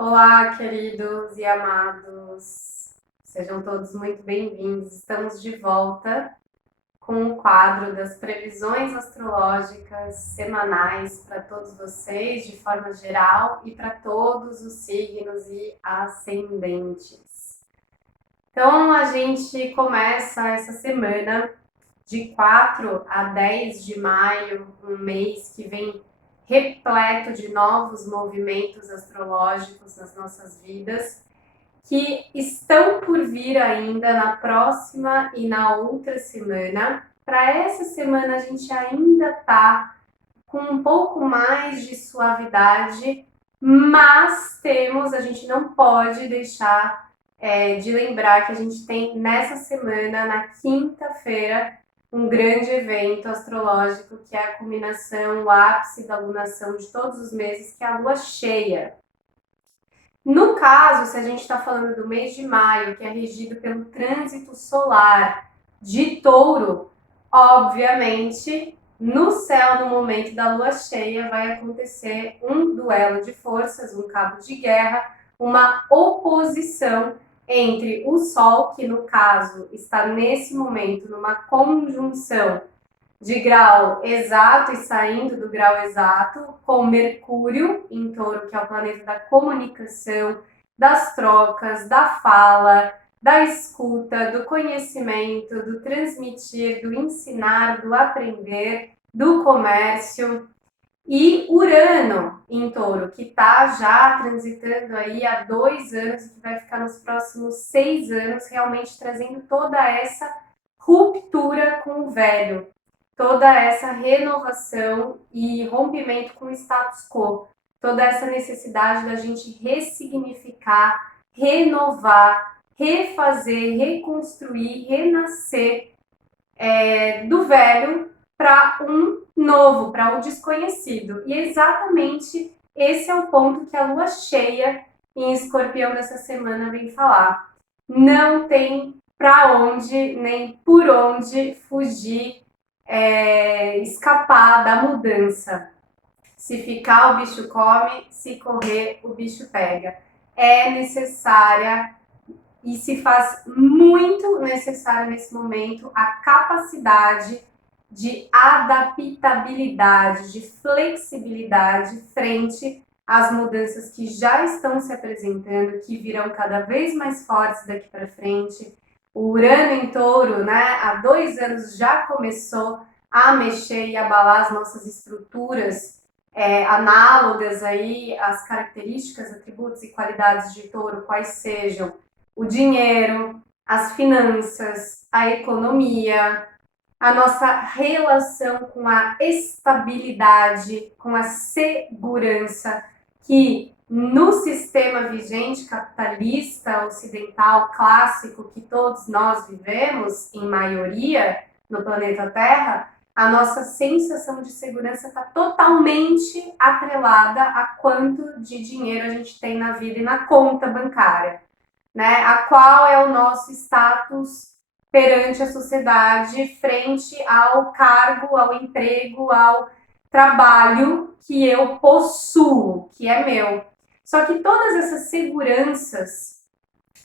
Olá, queridos e amados. Sejam todos muito bem-vindos. Estamos de volta com o quadro das previsões astrológicas semanais para todos vocês, de forma geral, e para todos os signos e ascendentes. Então, a gente começa essa semana de 4 a 10 de maio, um mês que vem repleto de novos movimentos astrológicos nas nossas vidas, que estão por vir ainda na próxima e na outra semana. Para essa semana, a gente ainda está com um pouco mais de suavidade, mas a gente não pode deixar de lembrar que a gente tem nessa semana, na quinta-feira, um grande evento astrológico que é a culminação, o ápice da lunação de todos os meses, que é a lua cheia. No caso, se a gente está falando do mês de maio, que é regido pelo trânsito solar de Touro, obviamente, no céu, no momento da lua cheia, vai acontecer um duelo de forças, um cabo de guerra, uma oposição entre o Sol, que no caso está nesse momento numa conjunção de grau exato e saindo do grau exato, com Mercúrio em Touro, que é o planeta da comunicação, das trocas, da fala, da escuta, do conhecimento, do transmitir, do ensinar, do aprender, do comércio. E Urano em Touro, que está já transitando aí há 2 anos e que vai ficar nos próximos 6 anos, realmente trazendo toda essa ruptura com o velho, toda essa renovação e rompimento com o status quo, toda essa necessidade da gente ressignificar, renovar, refazer, reconstruir, renascer do velho para um novo, para o desconhecido. E exatamente esse é o ponto que a lua cheia em Escorpião dessa semana vem falar. Não tem para onde nem por onde fugir, escapar da mudança. Se ficar, o bicho come, se correr, o bicho pega. É necessária e se faz muito necessária nesse momento a capacidade de adaptabilidade, de flexibilidade frente às mudanças que já estão se apresentando, que virão cada vez mais fortes daqui para frente. O Urano em Touro, né, há 2 anos já começou a mexer e abalar as nossas estruturas análogas aí às características, atributos e qualidades de Touro, quais sejam o dinheiro, as finanças, a economia, a nossa relação com a estabilidade, com a segurança, que no sistema vigente capitalista ocidental clássico que todos nós vivemos, em maioria, no planeta Terra, a nossa sensação de segurança está totalmente atrelada a quanto de dinheiro a gente tem na vida e na conta bancária, né? A qual é o nosso status perante a sociedade, frente ao cargo, ao emprego, ao trabalho que eu possuo, que é meu. Só que todas essas seguranças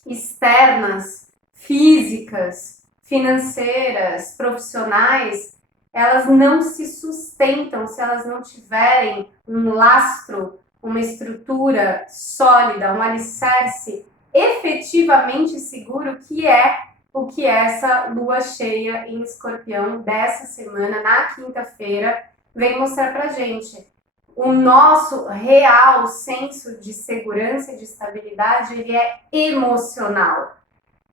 externas, físicas, financeiras, profissionais, elas não se sustentam se elas não tiverem um lastro, uma estrutura sólida, um alicerce efetivamente seguro, que é o que essa lua cheia em Escorpião dessa semana, na quinta-feira, vem mostrar pra gente. O nosso real senso de segurança e de estabilidade, ele é emocional.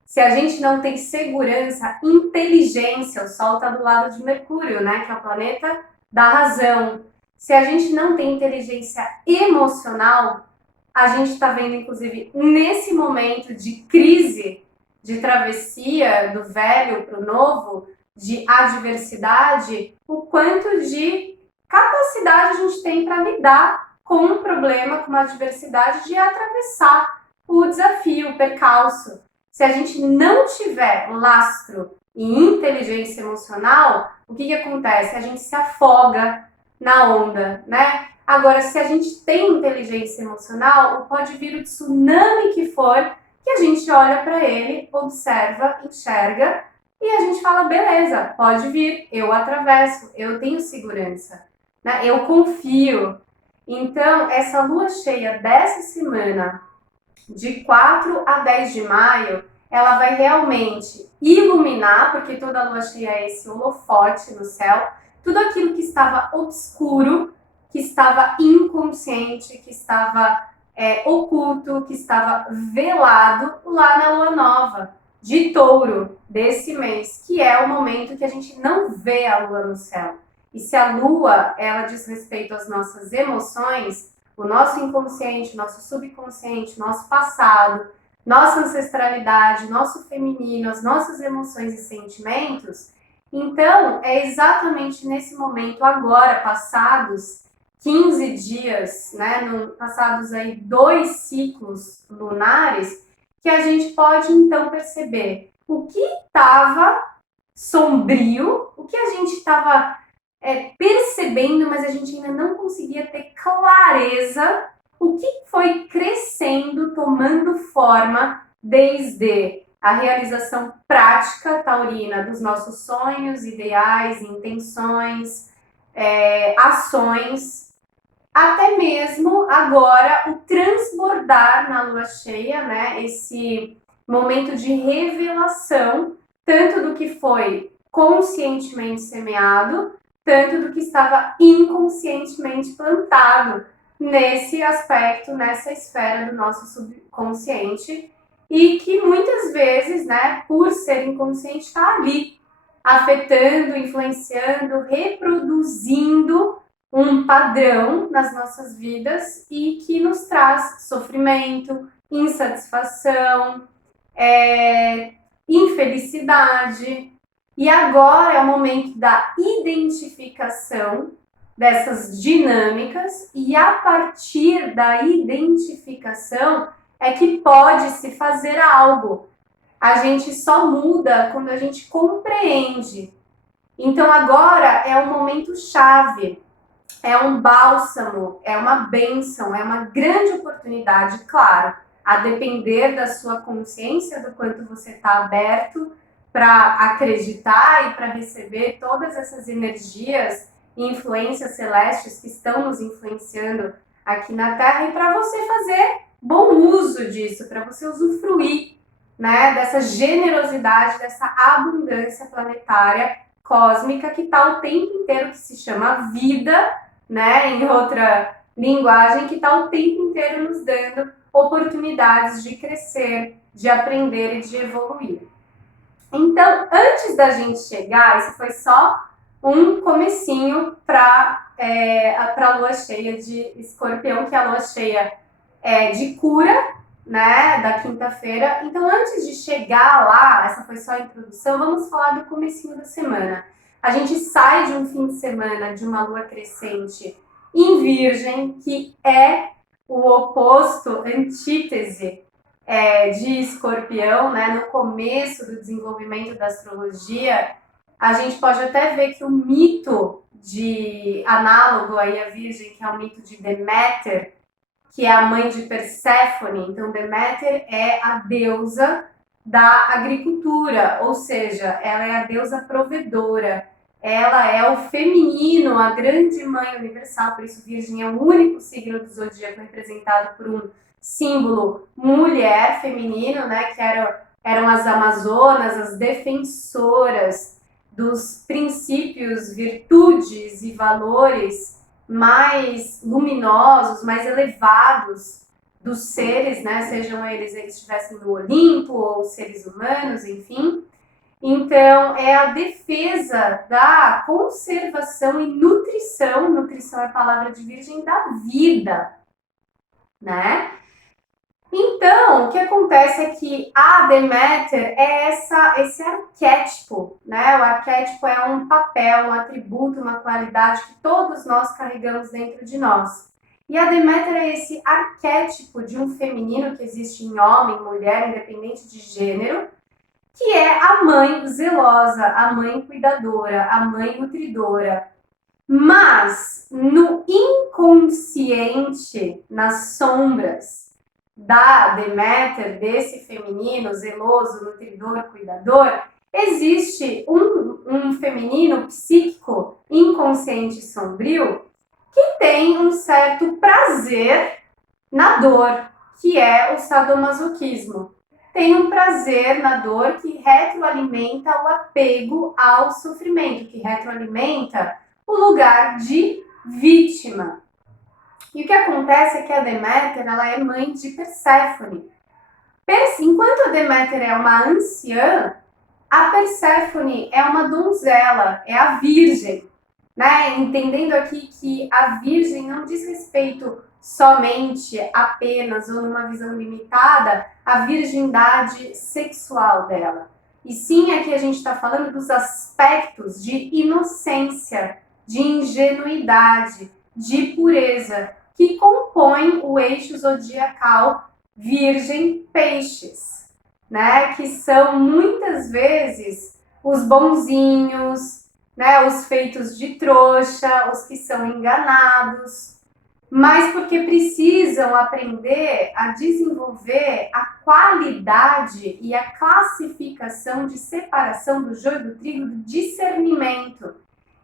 Se a gente não tem segurança, inteligência, o Sol está do lado de Mercúrio, né, que é o planeta da razão. Se a gente não tem inteligência emocional, a gente está vendo, inclusive, nesse momento de crise, de travessia do velho para o novo, de adversidade, o quanto de capacidade a gente tem para lidar com um problema, com uma adversidade, de atravessar o desafio, o percalço. Se a gente não tiver lastro e inteligência emocional, o que acontece? A gente se afoga na onda, né? Agora, se a gente tem inteligência emocional, pode vir o tsunami que for, que a gente olha para ele, observa, enxerga e a gente fala, beleza, pode vir, eu atravesso, eu tenho segurança, né? Eu confio. Então, essa lua cheia dessa semana, de 4 a 10 de maio, ela vai realmente iluminar, porque toda lua cheia é esse holofote no céu, tudo aquilo que estava obscuro, que estava inconsciente, que estava oculto, que estava velado lá na lua nova de Touro desse mês, que é o momento que a gente não vê a lua no céu. E se a lua, ela diz respeito às nossas emoções, o nosso inconsciente, nosso subconsciente, nosso passado, nossa ancestralidade, nosso feminino, as nossas emoções e sentimentos, então é exatamente nesse momento agora, passados 15 dias, né, passados aí 2 ciclos lunares, que a gente pode então perceber o que estava sombrio, o que a gente estava percebendo, mas a gente ainda não conseguia ter clareza o que foi crescendo, tomando forma desde a realização prática taurina dos nossos sonhos, ideais, intenções, ações, até mesmo agora o transbordar na lua cheia, né? Esse momento de revelação, tanto do que foi conscientemente semeado, tanto do que estava inconscientemente plantado nesse aspecto, nessa esfera do nosso subconsciente, e que muitas vezes, né, por ser inconsciente, está ali, afetando, influenciando, reproduzindo um padrão nas nossas vidas e que nos traz sofrimento, insatisfação, infelicidade. E agora é o momento da identificação dessas dinâmicas, e a partir da identificação é que pode se fazer algo. A gente só muda quando a gente compreende. Então agora é um momento chave, é um bálsamo, é uma bênção, é uma grande oportunidade, claro, a depender da sua consciência, do quanto você está aberto para acreditar e para receber todas essas energias e influências celestes que estão nos influenciando aqui na Terra, e para você fazer bom uso disso, para você usufruir, né, dessa generosidade, dessa abundância planetária cósmica que está o tempo inteiro, que se chama vida, né, em outra linguagem, que está o tempo inteiro nos dando oportunidades de crescer, de aprender e de evoluir. Então, antes da gente chegar, isso foi só um comecinho para a lua cheia de Escorpião, que é a lua cheia de cura, né, da quinta-feira. Então, antes de chegar lá, essa foi só a introdução, vamos falar do comecinho da semana. A gente sai de um fim de semana de uma lua crescente em Virgem, que é o oposto, antítese de Escorpião, né? No começo do desenvolvimento da astrologia, a gente pode até ver que o mito análogo aí à Virgem, que é o mito de Deméter, que é a mãe de Perséfone. Então, Deméter é a deusa da agricultura, ou seja, ela é a deusa provedora. Ela é o feminino, a grande mãe universal, por isso Virgem é o único signo do zodíaco representado por um símbolo mulher, feminino, né, que eram as amazonas, as defensoras dos princípios, virtudes e valores mais luminosos, mais elevados dos seres, né, sejam eles estivessem no Olimpo ou seres humanos, enfim. Então, é a defesa da conservação e nutrição, nutrição é a palavra de Virgem, da vida, né? Então, o que acontece é que a Deméter é esse arquétipo, né? O arquétipo é um papel, um atributo, uma qualidade que todos nós carregamos dentro de nós. E a Deméter é esse arquétipo de um feminino que existe em homem, mulher, independente de gênero, que é a mãe zelosa, a mãe cuidadora, a mãe nutridora. Mas no inconsciente, nas sombras da Deméter, desse feminino zeloso, nutridor, cuidador, existe um feminino psíquico, inconsciente, sombrio, que tem um certo prazer na dor, que é o sadomasoquismo. Tem um prazer na dor que retroalimenta o apego ao sofrimento, que retroalimenta o lugar de vítima. E o que acontece é que a Deméter, ela é mãe de Perséfone. Enquanto a Deméter é uma anciã, a Perséfone é uma donzela, é a virgem, né? Entendendo aqui que a virgem não diz respeito somente, apenas ou numa visão limitada, à virgindade sexual dela. E sim, aqui a gente está falando dos aspectos de inocência, de ingenuidade, de pureza, que compõem o eixo zodiacal Virgem-Peixes, né? Que são muitas vezes os bonzinhos, né? Os feitos de trouxa, os que são enganados, mas porque precisam aprender a desenvolver a qualidade e a classificação de separação do joio do trigo, do discernimento.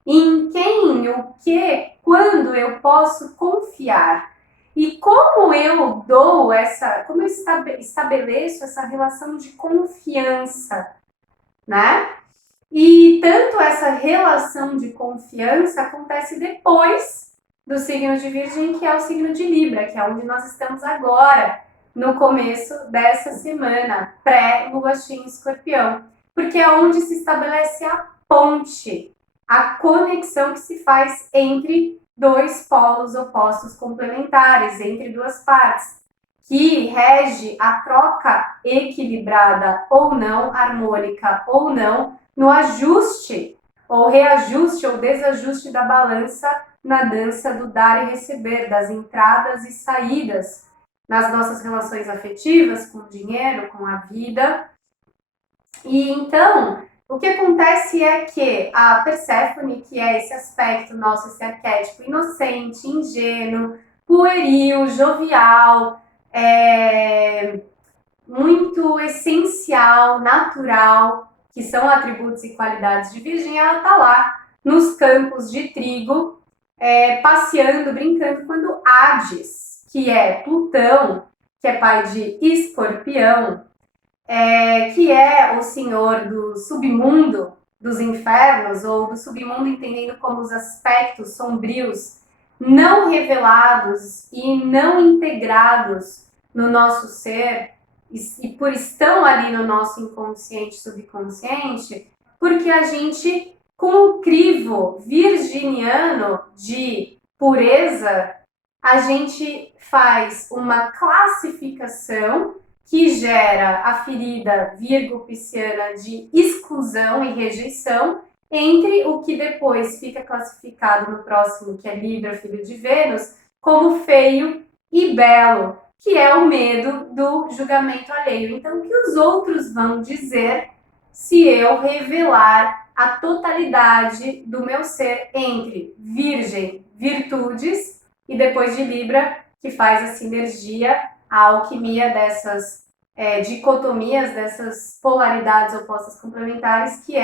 Em quem, o que, quando eu posso confiar. E como eu dou como eu estabeleço essa relação de confiança, né? E tanto essa relação de confiança acontece depois do signo de Virgem, que é o signo de Libra, que é onde nós estamos agora, no começo dessa semana, pré-lua cheia em Escorpião, porque é onde se estabelece a ponte, a conexão que se faz entre dois polos opostos complementares, entre duas partes, que rege a troca equilibrada ou não, harmônica ou não, no ajuste, ou reajuste, ou desajuste da balança na dança do dar e receber, das entradas e saídas nas nossas relações afetivas, com o dinheiro, com a vida. E então, o que acontece é que a Perséfone, que é esse aspecto nosso, esse arquétipo inocente, ingênuo, pueril, jovial, muito essencial, natural, que são atributos e qualidades de Virgem, ela está lá nos campos de trigo, passeando, brincando, quando Hades, que é Plutão, que é pai de Escorpião, que é o senhor do submundo, dos infernos, ou do submundo entendendo como os aspectos sombrios não revelados e não integrados no nosso ser, e por estão ali no nosso inconsciente, subconsciente, porque a gente, com o crivo virginiano de pureza, a gente faz uma classificação que gera a ferida virgo-pisciana de exclusão e rejeição entre o que depois fica classificado no próximo, que é Libra, filho de Vênus, como feio e belo, que é o medo do julgamento alheio. Então, o que os outros vão dizer se eu revelar a totalidade do meu ser entre Virgem, virtudes, e depois de Libra, que faz a sinergia, a alquimia dessas dicotomias, dessas polaridades opostas complementares, que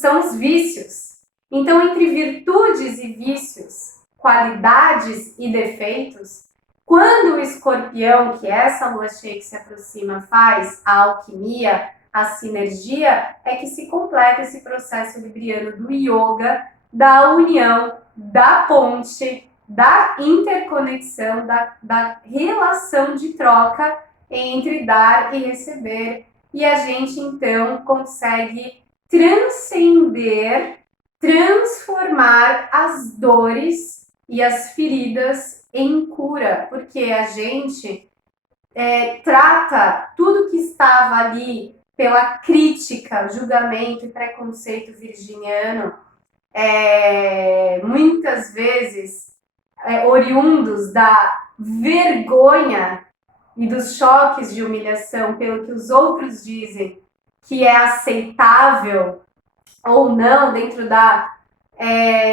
são os vícios. Então, entre virtudes e vícios, qualidades e defeitos, quando o Escorpião, que é essa lua cheia que se aproxima, faz a alquimia, a sinergia, é que se completa esse processo libriano do yoga, da união, da ponte, da interconexão, da relação de troca entre dar e receber. E a gente, então, consegue transcender, transformar as dores e as feridas em cura, porque a gente trata tudo que estava ali pela crítica, julgamento e preconceito virginiano, muitas vezes oriundos da vergonha e dos choques de humilhação pelo que os outros dizem que é aceitável ou não dentro da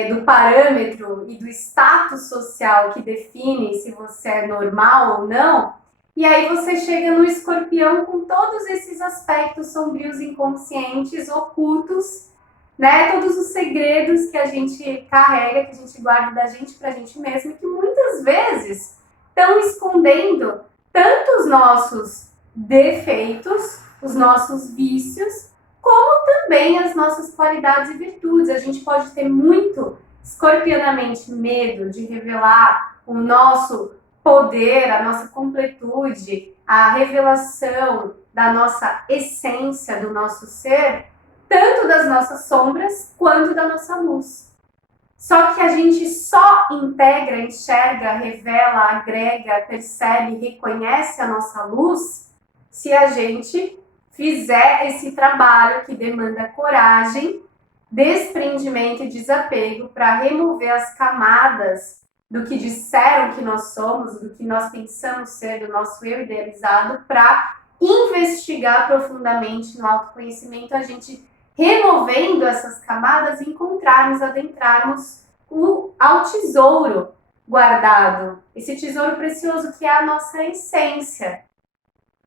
do parâmetro e do status social que define se você é normal ou não. E aí você chega no Escorpião com todos esses aspectos sombrios inconscientes, ocultos, né? Todos os segredos que a gente carrega, que a gente guarda da gente pra gente mesmo, e que muitas vezes estão escondendo tanto os nossos defeitos, os nossos vícios, como também as nossas qualidades e virtudes. A gente pode ter muito escorpionamente medo de revelar o nosso poder, a nossa completude, a revelação da nossa essência, do nosso ser, tanto das nossas sombras quanto da nossa luz. Só que a gente só integra, enxerga, revela, agrega, percebe, reconhece a nossa luz se a gente fizer esse trabalho que demanda coragem, desprendimento e desapego para remover as camadas do que disseram que nós somos, do que nós pensamos ser, do nosso eu idealizado, para investigar profundamente no autoconhecimento, a gente removendo essas camadas, encontrarmos, adentrarmos ao tesouro guardado, esse tesouro precioso que é a nossa essência,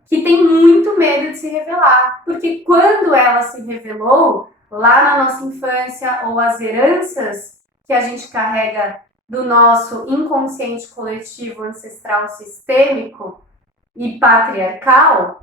que tem muito medo de se revelar, porque quando ela se revelou, lá na nossa infância, ou as heranças que a gente carrega do nosso inconsciente coletivo, ancestral, sistêmico e patriarcal,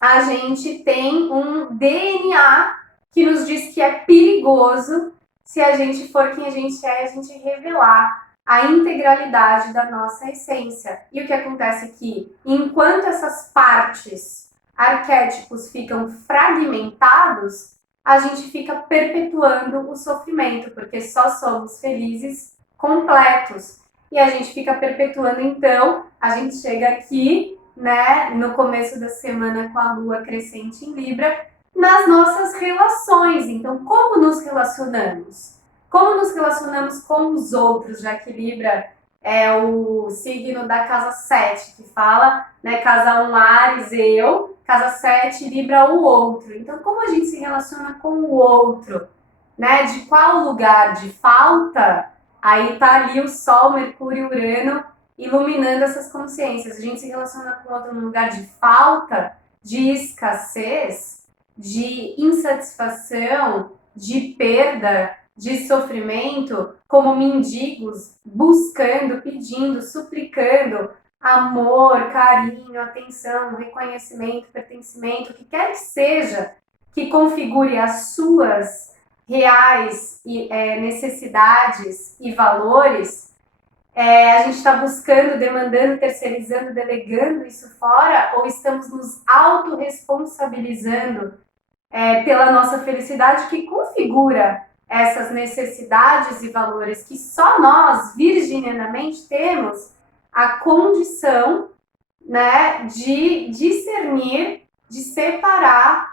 a gente tem um DNA que nos diz que é perigoso se a gente for quem a gente revelar a integralidade da nossa essência. E o que acontece aqui? Enquanto essas partes, arquétipos ficam fragmentados, a gente fica perpetuando o sofrimento, porque só somos felizes completos. E a gente fica perpetuando, então, a gente chega aqui, né, no começo da semana com a lua crescente em Libra, nas nossas relações. Então, como nos relacionamos? Como nos relacionamos com os outros, já que Libra é o signo da casa 7, que fala, né, casa 1 Áries, eu, casa 7 Libra, o outro. Então, como a gente se relaciona com o outro? Né? De qual lugar de falta? Aí tá ali o Sol, Mercúrio, Urano iluminando essas consciências. A gente se relaciona com o outro no lugar de falta, de escassez, de insatisfação, de perda, de sofrimento, como mendigos, buscando, pedindo, suplicando amor, carinho, atenção, reconhecimento, pertencimento, o que quer que seja que configure as suas reais necessidades e valores, a gente está buscando, demandando, terceirizando, delegando isso fora, ou estamos nos autorresponsabilizando pela nossa felicidade, que configura essas necessidades e valores que só nós, virginianamente, temos a condição, né, de discernir, de separar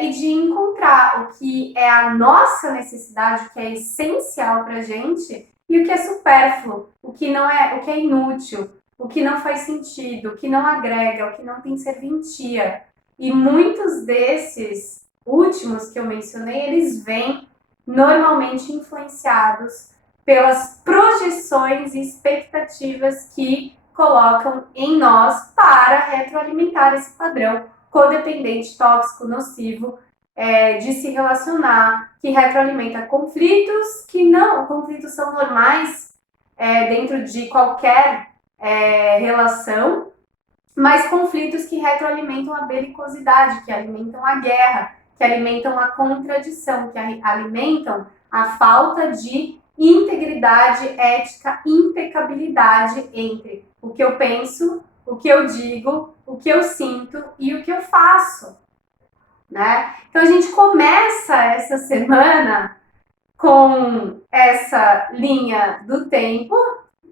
e de encontrar o que é a nossa necessidade, o que é essencial para a gente, e o que é supérfluo, o que não é, o que é inútil, o que não faz sentido, o que não agrega, o que não tem serventia. E muitos desses últimos que eu mencionei, eles vêm normalmente influenciados pelas projeções e expectativas que colocam em nós para retroalimentar esse padrão codependente, tóxico, nocivo de se relacionar, que retroalimenta conflitos que não, conflitos são normais dentro de qualquer relação, mas conflitos que retroalimentam a belicosidade, que alimentam a guerra, que alimentam a contradição, que alimentam a falta de integridade, ética, impecabilidade entre o que eu penso, o que eu digo, o que eu sinto e o que eu faço, né? Então a gente começa essa semana com essa linha do tempo,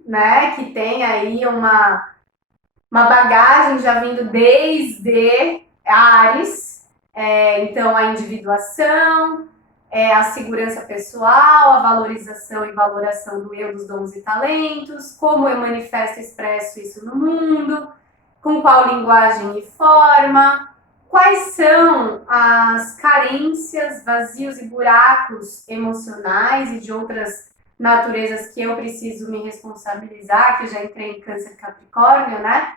né? Que tem aí uma bagagem já vindo desde Áries, então a individuação, a segurança pessoal, a valorização e valoração do eu, dos dons e talentos, como eu manifesto e expresso isso no mundo, com qual linguagem e forma, quais são as carências, vazios e buracos emocionais e de outras naturezas que eu preciso me responsabilizar, que eu já entrei em Câncer Capricórnio, né?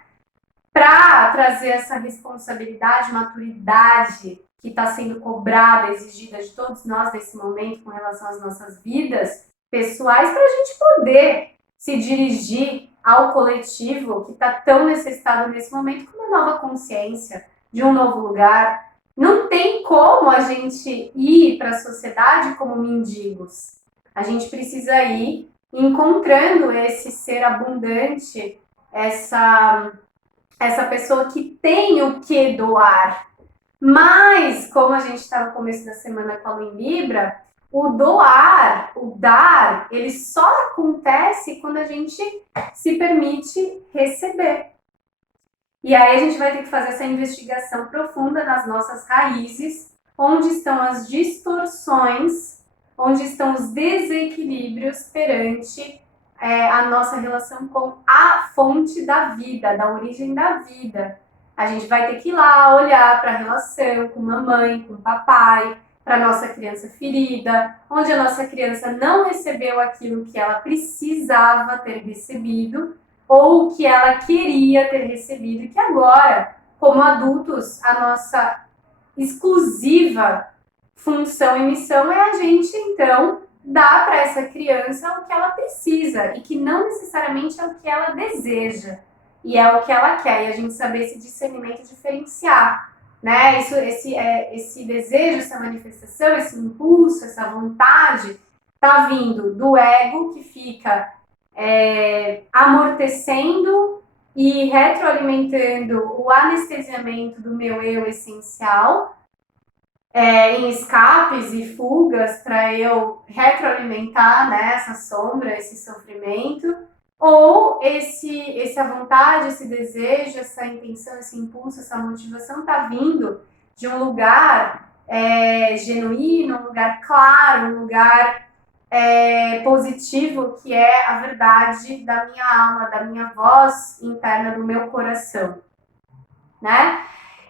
Para trazer essa responsabilidade, maturidade que está sendo cobrada, exigida de todos nós nesse momento com relação às nossas vidas pessoais, para a gente poder se dirigir ao coletivo que está tão necessitado nesse momento com uma nova consciência, de um novo lugar. Não tem como a gente ir para a sociedade como mendigos. A gente precisa ir encontrando esse ser abundante, essa pessoa que tem o que doar. Mas, como a gente está no começo da semana com a Lua em Libra, o doar, o dar, ele só acontece quando a gente se permite receber. E aí a gente vai ter que fazer essa investigação profunda nas nossas raízes, onde estão as distorções, onde estão os desequilíbrios perante a nossa relação com a fonte da vida, da origem da vida. A gente vai ter que ir lá olhar para a relação com mamãe, com papai, para a nossa criança ferida, onde a nossa criança não recebeu aquilo que ela precisava ter recebido, ou que ela queria ter recebido, e que agora, como adultos, a nossa exclusiva função e missão é a gente, então, dar para essa criança o que ela precisa, e que não necessariamente é o que ela deseja, e é o que ela quer, e a gente saber esse discernimento diferenciar, né? Esse desejo, essa manifestação, esse impulso, essa vontade, tá vindo do ego, que fica amortecendo e retroalimentando o anestesiamento do meu eu essencial, em escapes e fugas para eu retroalimentar, né, essa sombra, esse sofrimento, ou essa vontade, esse desejo, essa intenção, esse impulso, essa motivação está vindo de um lugar genuíno, um lugar claro, um lugar positivo, que é a verdade da minha alma, da minha voz interna, do meu coração, né?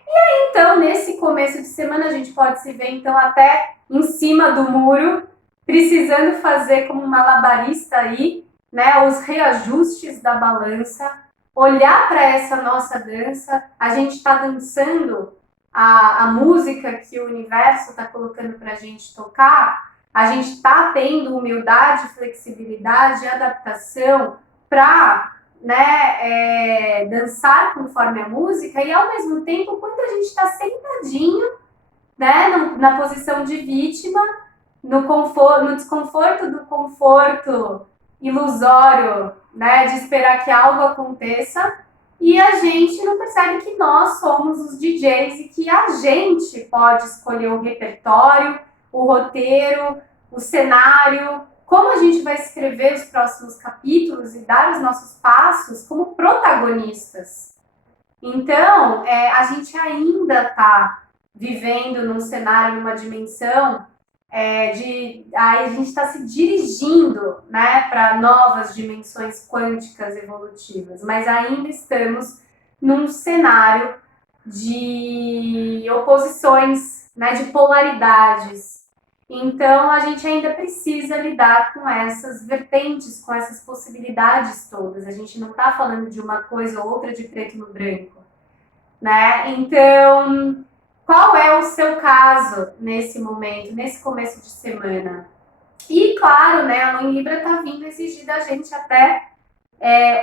E aí, então, nesse começo de semana, a gente pode se ver, então, até em cima do muro, precisando fazer como um malabarista aí, né, os reajustes da balança, olhar para essa nossa dança. A gente está dançando a música que o universo está colocando para a gente tocar. A gente está tendo humildade, flexibilidade e adaptação para, né, dançar conforme a música, e ao mesmo tempo, quando a gente está sentadinho, né, na posição de vítima, no desconforto do conforto ilusório, né, de esperar que algo aconteça, e a gente não percebe que nós somos os DJs e que a gente pode escolher o repertório, o roteiro, o cenário, como a gente vai escrever os próximos capítulos e dar os nossos passos como protagonistas. Então, a gente ainda está vivendo num cenário, numa dimensão aí a gente está se dirigindo, né, para novas dimensões quânticas evolutivas, mas ainda estamos num cenário de oposições, né, de polaridades. Então, a gente ainda precisa lidar com essas vertentes, com essas possibilidades todas. A gente não está falando de uma coisa ou outra de preto no branco, né? Então, qual é o seu caso nesse momento, nesse começo de semana? E, claro, né, a Lua em Libra está vindo exigir da gente até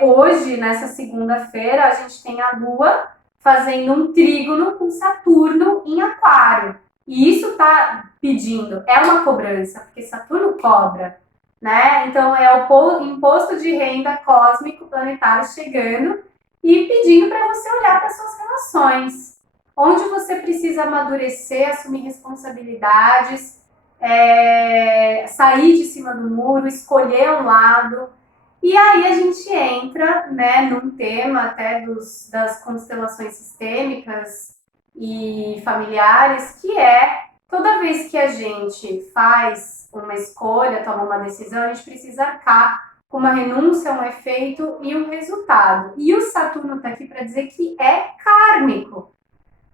hoje, nessa segunda-feira, a gente tem a Lua fazendo um trígono com Saturno em Aquário. E isso está pedindo, é uma cobrança, porque Saturno cobra, né? Então, é o imposto de renda cósmico planetário chegando e pedindo para você olhar para suas relações, onde você precisa amadurecer, assumir responsabilidades, sair de cima do muro, escolher um lado. E aí a gente entra, né, num tema até das constelações sistêmicas e familiares, que é toda vez que a gente faz uma escolha, toma uma decisão, a gente precisa arcar com uma renúncia, um efeito e um resultado. E o Saturno está aqui para dizer que é kármico.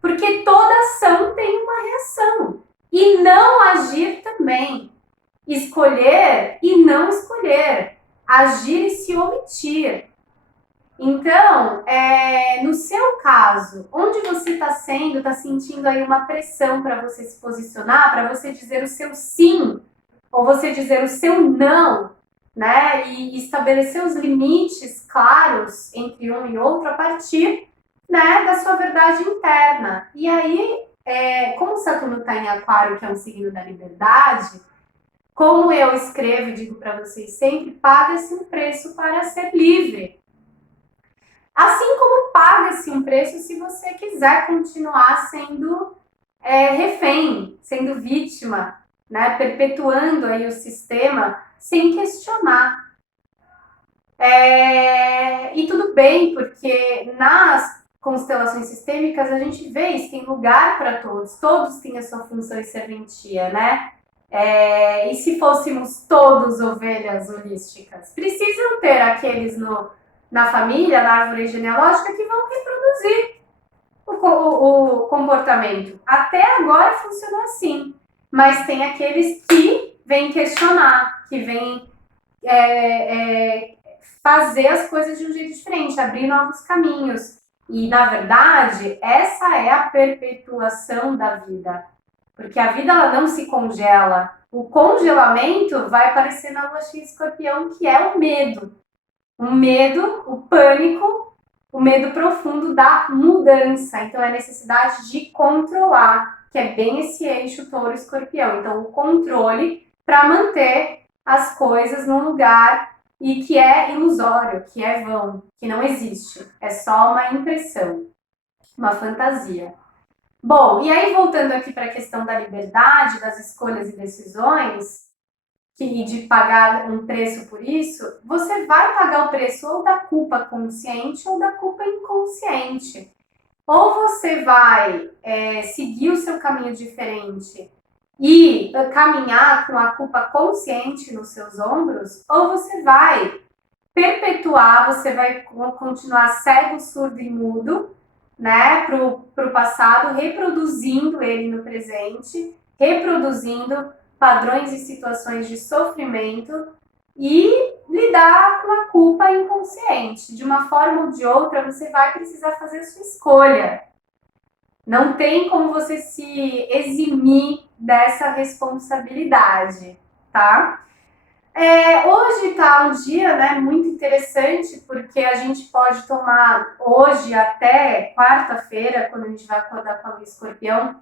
Por Porque toda ação tem uma reação. E não agir também. Escolher e não escolher. Agir e se omitir. Então, no seu caso, onde você está sentindo aí uma pressão para você se posicionar, para você dizer o seu sim, ou você dizer o seu não, né? E estabelecer os limites claros entre um e outro a partir, né, da sua verdade interna. E aí, como Saturno está em Aquário, que é um signo da liberdade, como eu escrevo e digo para vocês sempre, paga-se um preço para ser livre. Assim como paga-se um preço se você quiser continuar sendo refém, sendo vítima, né? Perpetuando aí o sistema sem questionar. E tudo bem, porque nas constelações sistêmicas a gente vê isso, tem lugar para todos, todos têm a sua função e serventia, né? E se fôssemos todos ovelhas holísticas? Precisam ter aqueles na família, na árvore genealógica, que vão reproduzir o comportamento. Até agora funcionou assim, mas tem aqueles que vêm questionar, que vêm fazer as coisas de um jeito diferente, abrir novos caminhos. E, na verdade, essa é a perpetuação da vida. Porque a vida ela não se congela. O congelamento vai aparecer na lua cheia escorpião, que é o medo. O medo, o pânico, o medo profundo da mudança. Então, é a necessidade de controlar, que é bem esse eixo touro-escorpião. Então, o controle para manter as coisas num lugar e que é ilusório, que é vão, que não existe. É só uma impressão, uma fantasia. Bom, e aí voltando aqui para a questão da liberdade, das escolhas e decisões, e de pagar um preço por isso, você vai pagar o preço ou da culpa consciente ou da culpa inconsciente. Ou você vai seguir o seu caminho diferente e caminhar com a culpa consciente nos seus ombros, ou você vai perpetuar, você vai continuar cego, surdo e mudo, né, pro passado, reproduzindo ele no presente, reproduzindo padrões e situações de sofrimento e lidar com a culpa inconsciente. De uma forma ou de outra, você vai precisar fazer a sua escolha. Não tem como você se eximir dessa responsabilidade, tá? Hoje tá um dia, né, muito interessante, porque a gente pode tomar hoje até quarta-feira, quando a gente vai acordar com a lua escorpião,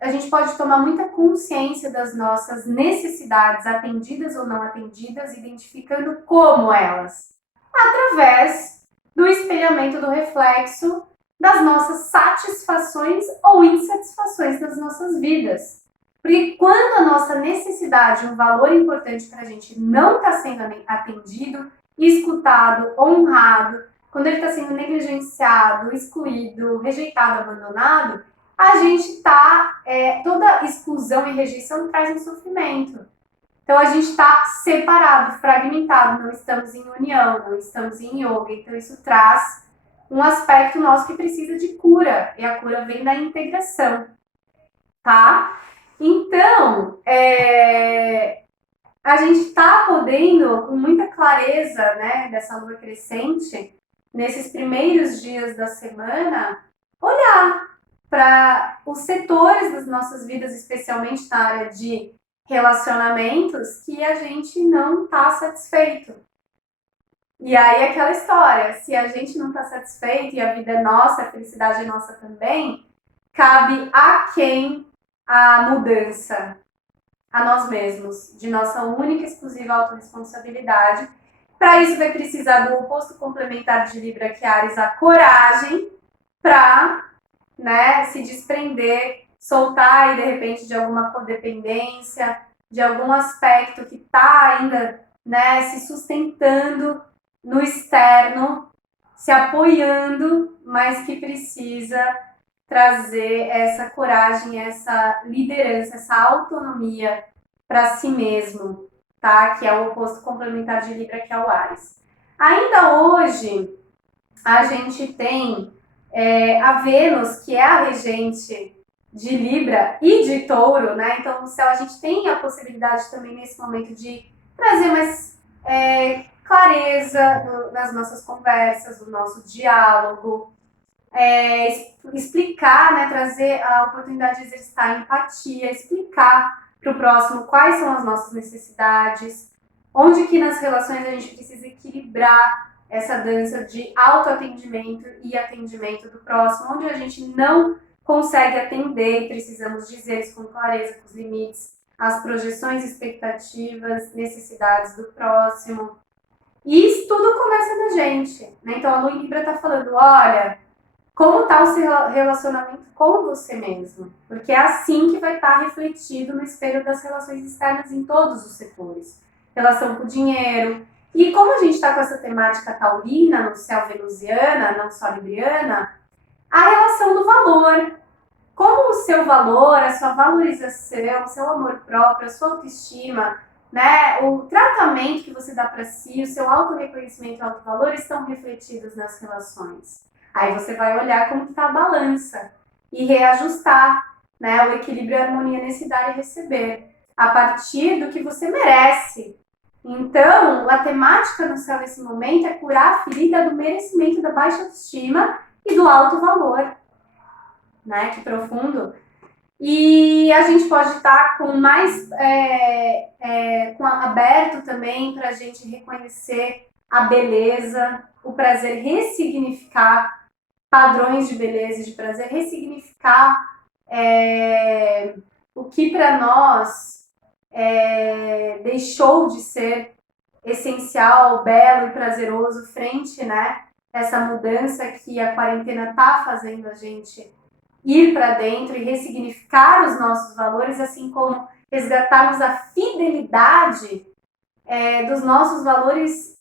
a gente pode tomar muita consciência das nossas necessidades, atendidas ou não atendidas, identificando como elas, através do espelhamento do reflexo das nossas satisfações ou insatisfações das nossas vidas. Porque quando a nossa necessidade, um valor importante para a gente não está sendo atendido, escutado, honrado, quando ele está sendo negligenciado, excluído, rejeitado, abandonado, a gente está, toda exclusão e rejeição traz um sofrimento. Então a gente está separado, fragmentado, não estamos em união, não estamos em yoga, então isso traz um aspecto nosso que precisa de cura, e a cura vem da integração, tá? Então, a gente está podendo, com muita clareza, né, dessa lua crescente, nesses primeiros dias da semana, olhar para os setores das nossas vidas, especialmente na área de relacionamentos, que a gente não está satisfeito. E aí aquela história, se a gente não está satisfeito e a vida é nossa, a felicidade é nossa também, cabe a quem a mudança? A nós mesmos, de nossa única e exclusiva autorresponsabilidade. Para isso vai precisar do oposto complementar de Libra, que é Áries, a coragem para, né, se desprender, soltar aí de repente de alguma codependência, de algum aspecto que está ainda, né, se sustentando no externo, se apoiando, mas que precisa trazer essa coragem, essa liderança, essa autonomia para si mesmo, tá? Que é o oposto complementar de Libra, que é o Áries. Ainda hoje, a gente tem A Vênus, que é a regente de Libra e de Touro, né? Então, no céu, a gente tem a possibilidade também, nesse momento, de trazer mais clareza nas nossas conversas, no nosso diálogo, explicar, né? Trazer a oportunidade de exercitar a empatia, explicar para o próximo quais são as nossas necessidades, onde que nas relações a gente precisa equilibrar essa dança de autoatendimento e atendimento do próximo, onde a gente não consegue atender e precisamos dizer isso com clareza, com os limites, as projeções, expectativas, necessidades do próximo. E isso tudo começa na gente, né? Então a Lua em Libra está falando, olha, como está o seu relacionamento com você mesmo? Porque é assim que vai estar refletido no espelho das relações externas em todos os setores. Relação com o dinheiro. E como a gente está com essa temática taurina, no céu venusiana, não só libriana, a relação do valor. Como o seu valor, a sua valorização, o seu amor próprio, a sua autoestima, né, o tratamento que você dá para si, o seu autorreconhecimento e autovalor estão refletidos nas relações. Aí você vai olhar como está a balança e reajustar, né, o equilíbrio e a harmonia nesse dar e receber, a partir do que você merece. Então, a temática no céu nesse momento é curar a ferida do merecimento, da baixa autoestima e do alto valor, né? Que profundo. E a gente pode estar com mais aberto também para a gente reconhecer a beleza, o prazer, ressignificar padrões de beleza e de prazer, ressignificar o que para nós deixou de ser essencial, belo e prazeroso frente, né, essa mudança que a quarentena está fazendo a gente ir para dentro e ressignificar os nossos valores, assim como resgatarmos a fidelidade dos nossos valores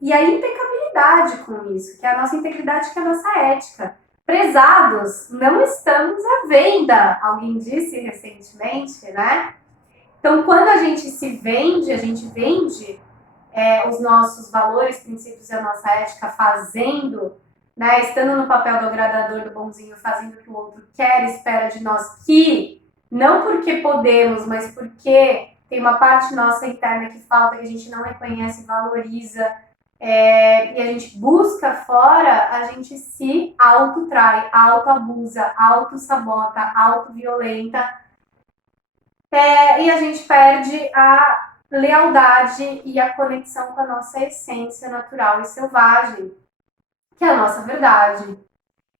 e a impecabilidade com isso, que é a nossa integridade, que é a nossa ética. Prezados, não estamos à venda, alguém disse recentemente, né? Então, quando a gente se vende, a gente vende os nossos valores, princípios e a nossa ética fazendo, né, estando no papel do agradador, do bonzinho, fazendo o que o outro quer, espera de nós, que não porque podemos, mas porque tem uma parte nossa interna que falta, que a gente não reconhece, valoriza, e a gente busca fora, a gente se autotrai, autoabusa, autossabota, autoviolenta, e a gente perde a lealdade e a conexão com a nossa essência natural e selvagem, que é a nossa verdade.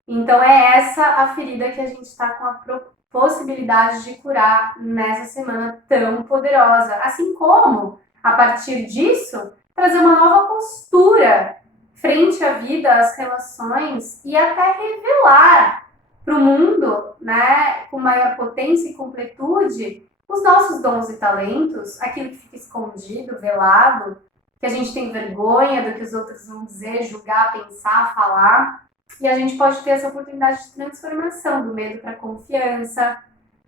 Então é essa a ferida que a gente está com a possibilidade de curar nessa semana tão poderosa. Assim como, a partir disso, trazer uma nova postura frente à vida, às relações e até revelar para o mundo, né, com maior potência e completude, os nossos dons e talentos, aquilo que fica escondido, velado, que a gente tem vergonha do que os outros vão dizer, julgar, pensar, falar. E a gente pode ter essa oportunidade de transformação, do medo para a confiança,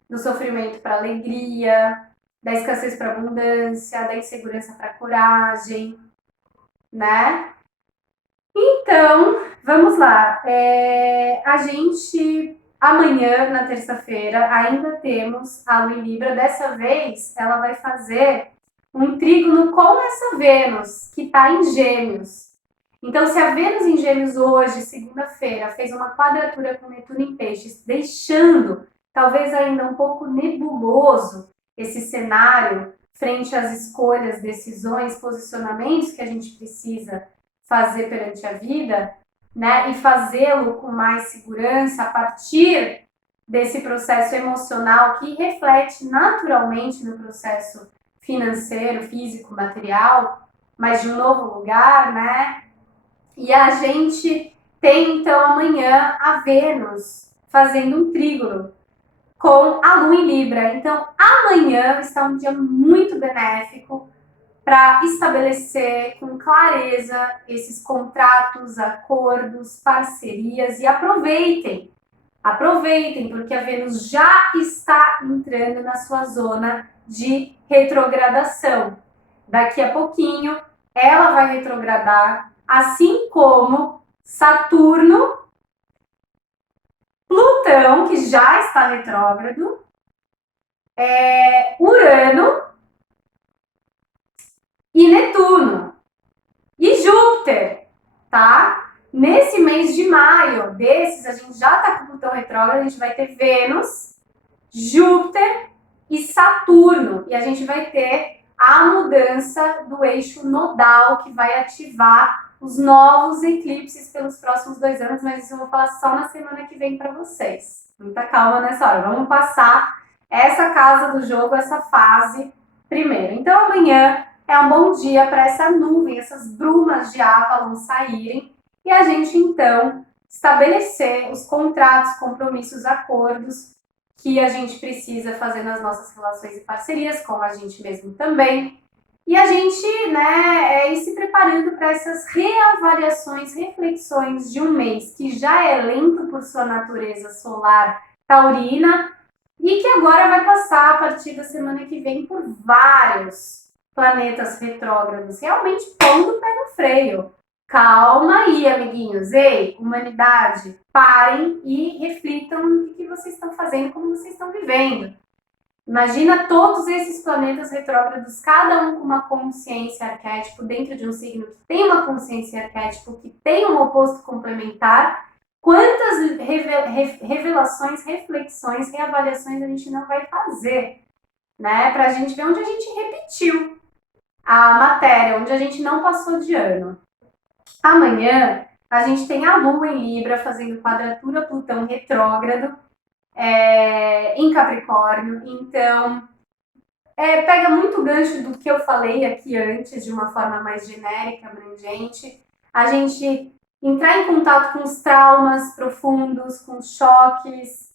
do sofrimento para a alegria, da escassez para a abundância, da insegurança para a coragem, né? Então, vamos lá. A gente, amanhã, na terça-feira, ainda temos a Lua em Libra. Dessa vez, ela vai fazer um trígono com essa Vênus, que está em Gêmeos. Então, se a Vênus em Gêmeos hoje, segunda-feira, fez uma quadratura com Netuno em Peixes, deixando talvez ainda um pouco nebuloso esse cenário frente às escolhas, decisões, posicionamentos que a gente precisa fazer perante a vida, né? E fazê-lo com mais segurança a partir desse processo emocional que reflete naturalmente no processo financeiro, físico, material, mas de um novo lugar, né? E a gente tem, então, amanhã a Vênus fazendo um trígono com a Lua em Libra. Então, amanhã está um dia muito benéfico para estabelecer com clareza esses contratos, acordos, parcerias e aproveitem, porque a Vênus já está entrando na sua zona de retrogradação. Daqui a pouquinho ela vai retrogradar, assim como Saturno Plutão, que já está retrógrado, Urano e Netuno. E Júpiter, tá? Nesse mês de maio, a gente já tá com Plutão retrógrado, a gente vai ter Vênus, Júpiter e Saturno. E a gente vai ter a mudança do eixo nodal, que vai ativar os novos eclipses pelos próximos 2 anos, mas isso eu vou falar só na semana que vem para vocês. Muita calma nessa hora. Vamos passar essa casa do jogo, essa fase primeiro. Então amanhã é um bom dia para essa nuvem, essas brumas de Avalon saírem e a gente então estabelecer os contratos, compromissos, acordos que a gente precisa fazer nas nossas relações e parcerias, com a gente mesmo também. E a gente, né, ir se preparando para essas reavaliações, reflexões de um mês que já é lento por sua natureza solar taurina e que agora vai passar a partir da semana que vem por vários planetas retrógrados, realmente pondo o pé no freio. Calma aí, amiguinhos. Ei, humanidade, parem e reflitam no que vocês estão fazendo, como vocês estão vivendo. Imagina todos esses planetas retrógrados, cada um com uma consciência arquétipo dentro de um signo que tem uma consciência arquétipo, que tem um oposto complementar. Quantas revelações, reflexões, reavaliações a gente não vai fazer, né? Pra gente ver onde a gente repetiu a matéria, onde a gente não passou de ano. Amanhã a gente tem a Lua em Libra fazendo quadratura Plutão retrógrado em Capricórnio. Então, pega muito gancho do que eu falei aqui antes, de uma forma mais genérica, abrangente. A gente entrar em contato com os traumas profundos, com os choques,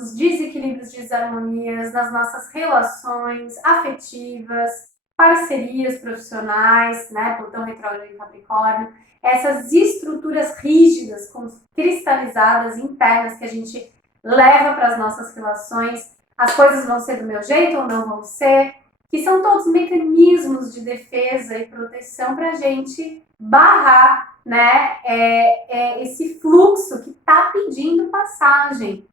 os desequilíbrios, desarmonias nas nossas relações afetivas, parcerias profissionais, né? Plutão retrógrado em Capricórnio, essas estruturas rígidas, cristalizadas, internas, que a gente leva para as nossas relações. As coisas vão ser do meu jeito ou não vão ser, que são todos mecanismos de defesa e proteção para a gente barrar, né, esse fluxo que está pedindo passagem.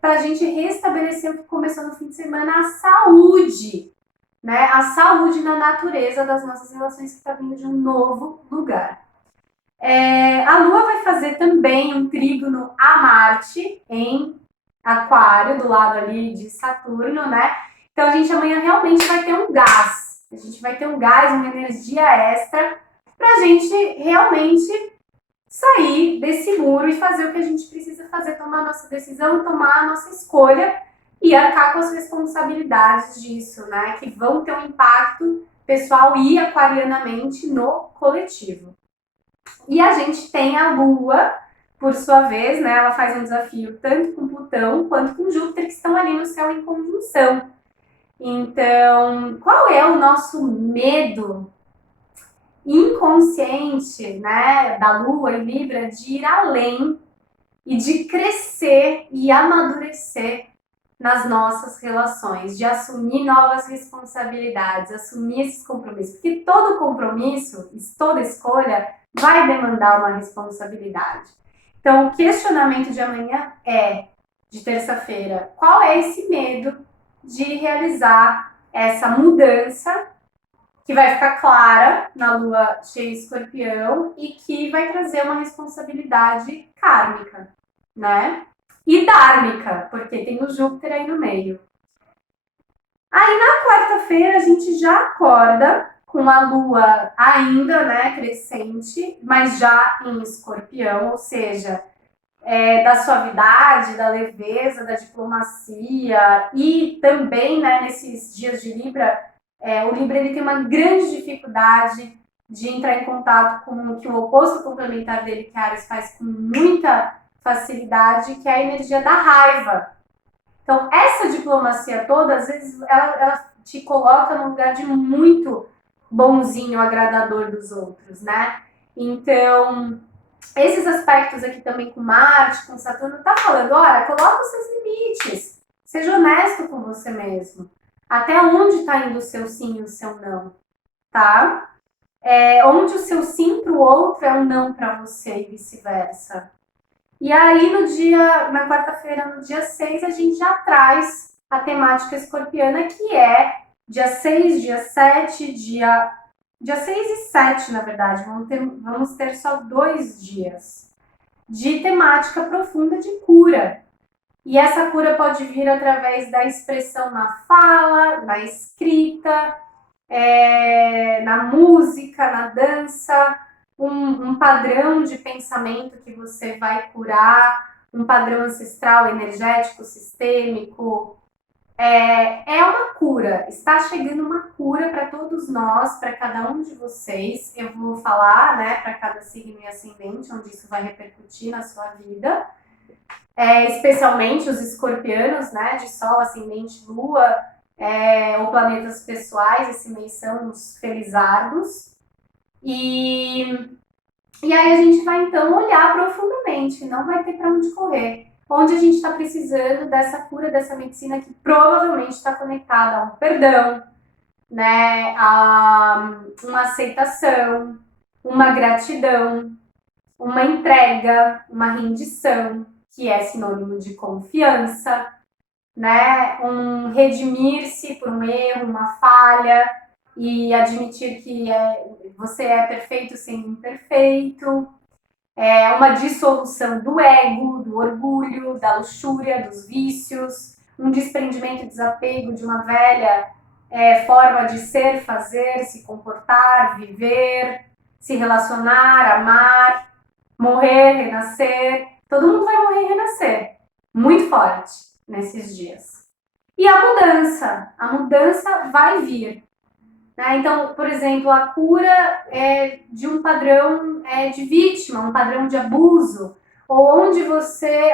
Para a gente restabelecer o que começou no fim de semana, a saúde, né? A saúde na natureza das nossas relações que está vindo de um novo lugar. A Lua vai fazer também um trígono a Marte em Aquário, do lado ali de Saturno, né? Então a gente amanhã realmente vai ter um gás. A gente vai ter um gás, uma energia extra para a gente realmente sair desse muro e fazer o que a gente precisa fazer, tomar a nossa decisão, tomar a nossa escolha e arcar com as responsabilidades disso, né? Que vão ter um impacto pessoal e aquarianamente no coletivo. E a gente tem a Lua, por sua vez, né? Ela faz um desafio tanto com Plutão quanto com Júpiter, que estão ali no céu em conjunção. Então, qual é o nosso medo inconsciente, né, da Lua em Libra, de ir além e de crescer e amadurecer nas nossas relações, de assumir novas responsabilidades, assumir esses compromissos, porque todo compromisso, toda escolha vai demandar uma responsabilidade. Então, o questionamento de amanhã de terça-feira, qual é esse medo de realizar essa mudança que vai ficar clara na Lua cheia em Escorpião e que vai trazer uma responsabilidade kármica, né? E dármica, porque tem o Júpiter aí no meio. Aí na quarta-feira a gente já acorda com a Lua ainda, né, crescente, mas já em Escorpião, ou seja, da suavidade, da leveza, da diplomacia e também, né, nesses dias de Libra, o Libra ele tem uma grande dificuldade de entrar em contato com o que o oposto complementar dele, que Áries, faz com muita facilidade, que é a energia da raiva. Então, essa diplomacia toda, às vezes, ela te coloca num lugar de muito bonzinho, agradador dos outros, né? Então, esses aspectos aqui também com Marte, com Saturno, tá falando, olha, coloca os seus limites, seja honesto com você mesmo. Até onde está indo o seu sim e o seu não, tá? Onde o seu sim para o outro é um não para você e vice-versa. E aí na quarta-feira, no dia 6, a gente já traz a temática escorpiana, que é dia 6, dia 7, dia 6 e 7, na verdade. Vamos ter só 2 dias de temática profunda de cura. E essa cura pode vir através da expressão na fala, na escrita, na música, na dança, um padrão de pensamento que você vai curar, um padrão ancestral, energético, sistêmico. É uma cura, está chegando uma cura para todos nós, para cada um de vocês. Eu vou falar, né, para cada signo e ascendente, onde isso vai repercutir na sua vida. Especialmente os escorpianos, né, de Sol, ascendente, Lua, ou planetas pessoais, esse mês são os felizardos. E aí a gente vai então olhar profundamente, não vai ter para onde correr. Onde a gente está precisando dessa cura, dessa medicina que provavelmente está conectada a um perdão, né, a uma aceitação, uma gratidão, uma entrega, uma rendição, que é sinônimo de confiança, né, um redimir-se por um erro, uma falha, e admitir que você é perfeito sendo imperfeito, uma dissolução do ego, do orgulho, da luxúria, dos vícios, um desprendimento e desapego de uma velha forma de ser, fazer, se comportar, viver, se relacionar, amar, morrer, renascer. Todo mundo vai morrer e renascer. Muito forte nesses dias. E a mudança vai vir. Né? Então, por exemplo, a cura de um padrão de vítima, um padrão de abuso, ou onde você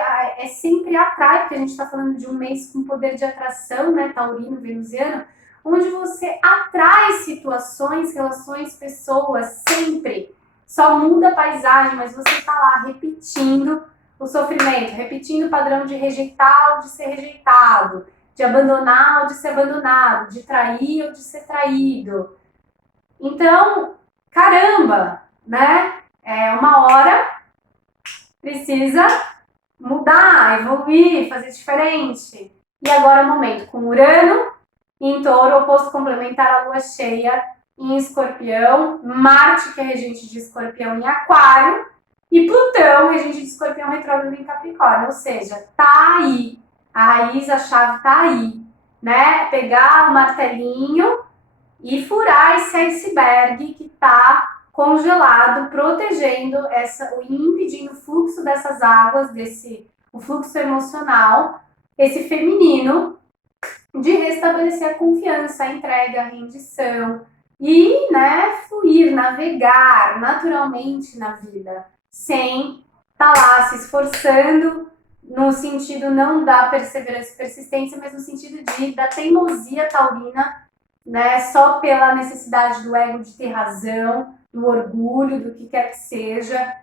sempre atrai, porque a gente está falando de um mês com poder de atração, né, taurino, venusiano, onde você atrai situações, relações, pessoas, sempre. Só muda a paisagem, mas você está lá repetindo o sofrimento, repetindo o padrão de rejeitar ou de ser rejeitado, de abandonar ou de ser abandonado, de trair ou de ser traído. Então, caramba, né? Uma hora precisa mudar, evoluir, fazer diferente. E agora é o momento, com Urano em Touro, oposto complementar à Lua cheia em Escorpião, Marte, que é regente de Escorpião, em Aquário, e Plutão, regente de Escorpião, retrógrado em Capricórnio. Ou seja, tá aí. A raiz, a chave tá aí, né? Pegar o martelinho e furar esse iceberg que tá congelado, protegendo e impedindo o fluxo dessas águas, o fluxo emocional, esse feminino, de restabelecer a confiança, a entrega, a rendição e, né, fluir, navegar naturalmente na vida, sem estar lá se esforçando no sentido não da perseverança e persistência, mas no sentido da teimosia taurina, né, só pela necessidade do ego de ter razão, do orgulho, do que quer que seja,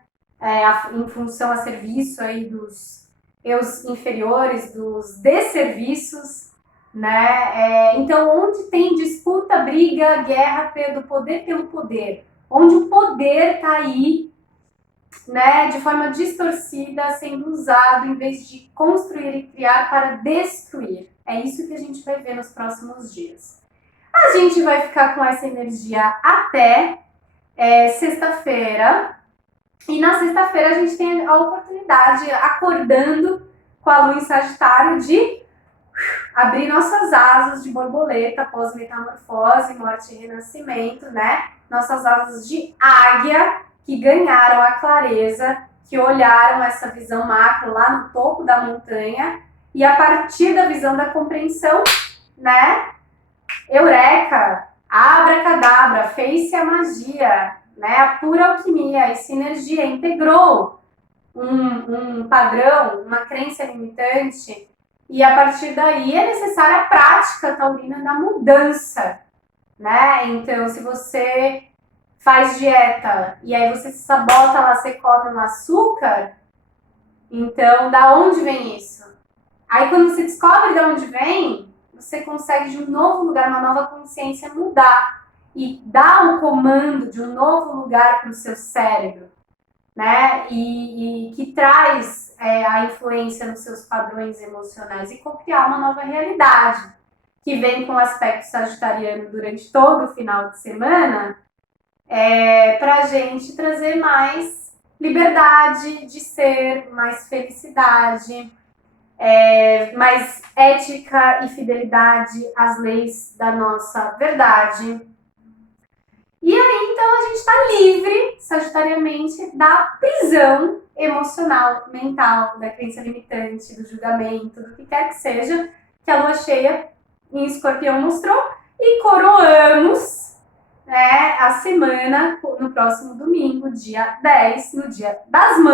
em função a serviço aí dos eus inferiores, dos desserviços, né? Então, onde tem disputa, briga, guerra do poder pelo poder, onde o poder está aí, né, de forma distorcida, sendo usado em vez de construir e criar para destruir. É isso que a gente vai ver nos próximos dias. A gente vai ficar com essa energia até sexta-feira. E na sexta-feira a gente tem a oportunidade, acordando com a lua em Sagitário, de abrir nossas asas de borboleta após metamorfose, morte e renascimento, né? Nossas asas de águia, que ganharam a clareza, que olharam essa visão macro lá no topo da montanha, e a partir da visão da compreensão, né? Eureka, abracadabra, fez-se a magia, né? A pura alquimia e sinergia integrou um padrão, uma crença limitante, e a partir daí é necessária a prática taurina da mudança, né? Então, se você faz dieta e aí você se sabota lá, você come um açúcar, então da onde vem isso? Aí quando você descobre de onde vem, você consegue de um novo lugar, uma nova consciência mudar e dar o comando de um novo lugar para o seu cérebro, né? E que traz a influência nos seus padrões emocionais e co-criar uma nova realidade, que vem com o aspecto sagitariano durante todo o final de semana, para a gente trazer mais liberdade de ser, mais felicidade, mais ética e fidelidade às leis da nossa verdade. E aí, então, a gente está livre, sagitariamente, da prisão emocional, mental, da crença limitante, do julgamento, do que quer que seja, que a lua cheia em Escorpião mostrou, e coroamos, né, a semana no próximo domingo, dia 10, no dia das mães.